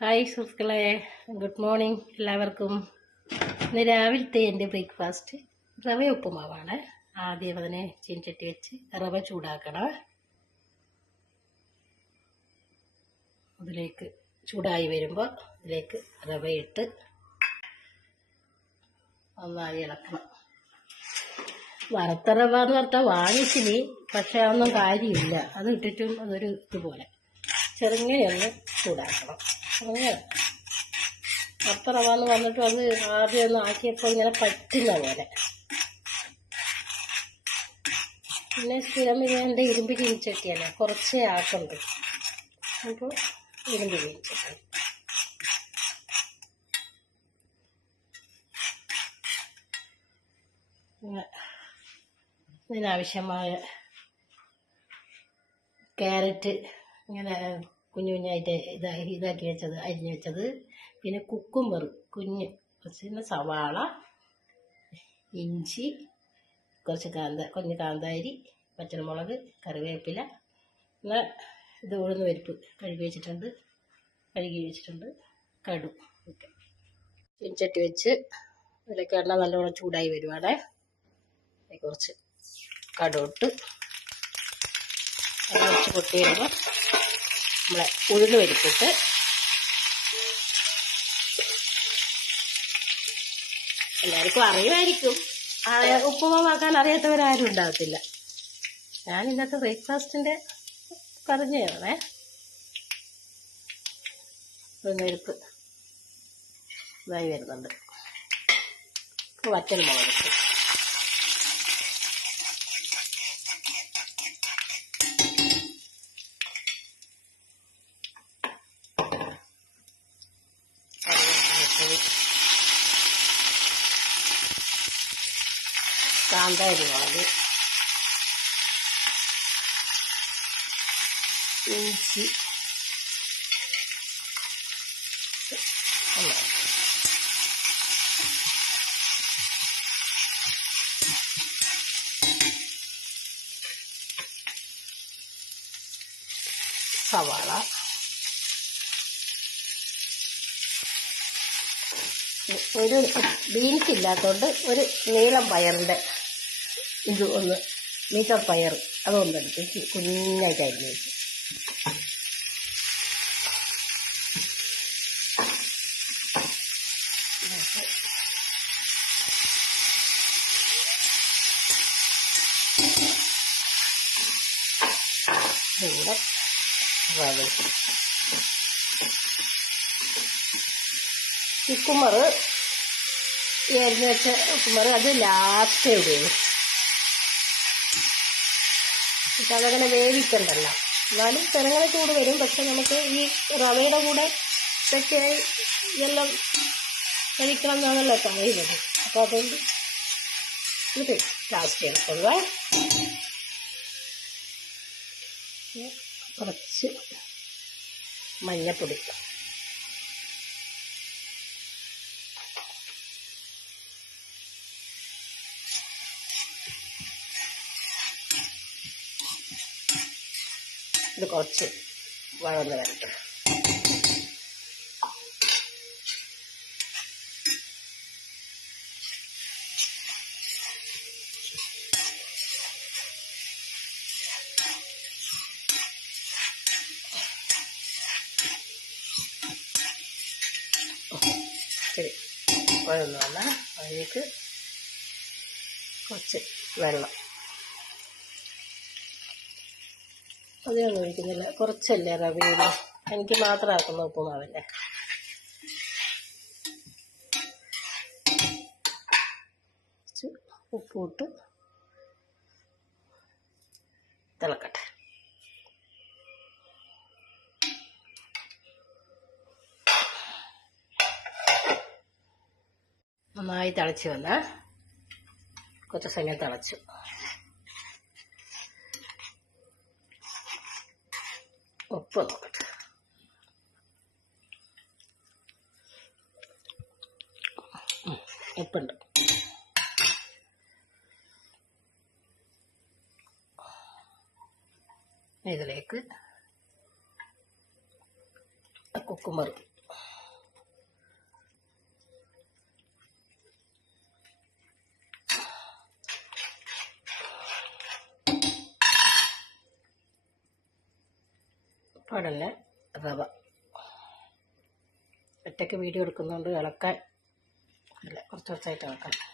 Hi സുഹൃത്തുക്കളെ, good morning എല്ലാവർക്കും. ഇന്ന് രാവിലത്തെ എൻ്റെ ബ്രേക്ക്ഫാസ്റ്റ് റവ ഉപ്പുമാവാണ്. ആദ്യം അതിനെ ചീനച്ചട്ടി വെച്ച് റവ ചൂടാക്കണം. അതിലേക്ക് ചൂടായി വരുമ്പോൾ അതിലേക്ക് റവയിട്ട് നന്നായി ഇളക്കണം. വറുത്ത റവ എന്ന് പറഞ്ഞാൽ വാങ്ങിച്ചിനി, പക്ഷെ അതൊന്നും കാര്യമില്ല. അത് ഇട്ടിട്ടും അതൊരു ഇതുപോലെ ചെറുങ്ങനെയൊന്ന് ചൂടാക്കണം. അങ്ങനെ വറുത്ത റവ എന്ന് പറഞ്ഞിട്ടും അത് ആദ്യം ഒന്ന് ആക്കിയപ്പോൾ ഇങ്ങനെ പറ്റുന്ന പോലെ. പിന്നെ സ്ഥിരം എൻ്റെ ഇരുമ്പ് ചീനിച്ചട്ടിയല്ലേ, കുറച്ചേ ആക്കുന്നുണ്ട്. അപ്പോൾ ഇരുമ്പ് ചീനിച്ചട്ടി ഇതിനാവശ്യമായ ക്യാരറ്റ് ഇങ്ങനെ കുഞ്ഞു കുഞ്ഞായിട്ട് ഇതാക്കി വെച്ചത്, അരിഞ്ഞു വെച്ചത്. പിന്നെ കുക്കുംബർ കുഞ്ഞ്, പിന്നെ സവാള, ഇഞ്ചി, കുറച്ച് കുഞ്ഞ് കാന്താരി, പച്ചമുളക്, കറിവേപ്പില, പിന്നെ ഇത് ഉഴുന്ന് പരിപ്പ് കഴുകി വെച്ചിട്ടുണ്ട്, കടു. ഓക്കെ, ചീനച്ചട്ടി വെച്ച് ഇതിലേക്ക് എണ്ണ നല്ലോണം ചൂടായി വരുവാണേ. കുറച്ച് കടുവിട്ട് അത് കുറച്ച് പൊട്ടി വരുമ്പോൾ നമ്മളെ ഉഴുന്ന് പരിപ്പിട്ട് എല്ലാവർക്കും അറിയുമായിരിക്കും. ഉപ്പുമാവാക്കാൻ അറിയാത്തവരാരും ഉണ്ടാകത്തില്ല. ഞാൻ ഇന്നത്തെ ബ്രേക്ക്ഫാസ്റ്റിൻ്റെ പറഞ്ഞു തരണേ. ഉഴുന്നുപരിപ്പ് ഇതായി വരുന്നുണ്ട്. വറ്റൽമുളക് ഇട്ട് കാന്താരി മുളക്, ഇഞ്ചി, സവാള, ഒരു ബീൻസ് ഇല്ലാത്തതുകൊണ്ട് ഒരു നീളം പയറിൻ്റെ ഇത് ഒന്ന് മീറ്റർ പയർ അതൊന്നെടുത്ത് കുഞ്ഞായിട്ട് അരിഞ്ഞ് വെച്ചു. ഇവിടെ കുക്കുമ്പർ, ഈ അരിഞ്ഞ് വെച്ച കുക്കുമ്പർ അത് ലാസ്റ്റേ ഇടുകയുള്ളൂ. അതങ്ങനെ വേവിക്കണ്ടല്ലോ, എന്നാലും ചെറുങ്ങനെ ചൂട് വരും. പക്ഷെ നമുക്ക് ഈ റവയുടെ കൂടെ ഇതൊക്കെ ഇതെല്ലാം കഴിക്കണം എന്നാണല്ലോ പറയുന്നത്. അപ്പോൾ അതുകൊണ്ട് ഇത് ലാസ്റ്റ് എടുക്കുള്ളൂ. കുറച്ച് മഞ്ഞപ്പൊടി, ഇത് കുറച്ച് വഴന്ന് വരട്ടെ. ശരി, വഴന്ന് വന്നാൽ അതിലേക്ക് കുറച്ച് വെള്ളം, അതൊന്നും ഒഴിക്കുന്നില്ല. കുറച്ചല്ലേ റവയുള്ളൂ, എനിക്ക് മാത്രം ആക്കുന്ന ഉപ്പുമാവല്ലേ. കുറച്ച് ഉപ്പിട്ട് തിളക്കട്ടെ. നന്നായി തിളച്ച് വന്ന് കുറച്ച് സമയം തിളച്ചു. ഉപ്പ് നോക്കട്ടെ. ഉപ്പുണ്ട്. ഇതിലേക്ക് കുക്കുമ്പർ ഒറ്റയ്ക്ക് വീഡിയോ എടുക്കുന്നതുകൊണ്ട് ഇളക്കാൻ അല്ല, കുറച്ച് കുറച്ചായിട്ട് ഇളക്കണം.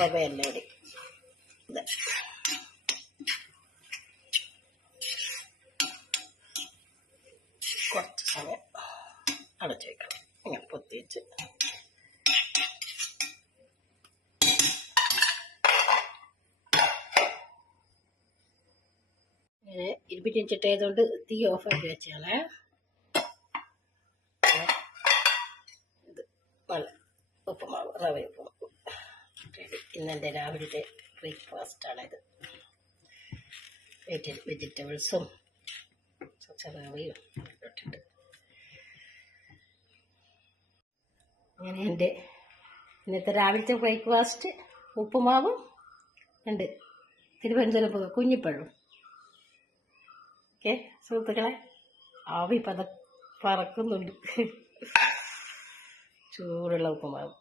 റവയല്ലേ ഇത് കുറച്ച് സമയം അടച്ചു വയ്ക്കണം. ഇങ്ങനെ പൊത്തി വെച്ച് ഇങ്ങനെ ഇരുപ്പിച്ചിട്ടായതുകൊണ്ട് തീ ഓഫാക്കി വെച്ചാണ്. ഇത് നല്ല ഉപ്പുമാവ്, റവ ഉപ്പുമാവ് റെഡി. ഇന്നെൻ്റെ രാവിലത്തെ ബ്രേക്ക്ഫാസ്റ്റാണിത്. വെജിറ്റബിൾസും റവയും ഇട്ടിട്ട് അങ്ങനെ എൻ്റെ ഇന്നത്തെ രാവിലത്തെ ബ്രേക്ക്ഫാസ്റ്റ് ഉപ്പുമാവും ഉണ്ട്, തിരുവനന്തപുരം കുഞ്ഞിപ്പഴവും. ഓക്കെ സുഹൃത്തുക്കളെ, ആവി പറക്കുന്നുണ്ട്. ചൂടുള്ള ഉപ്പുമാവ്.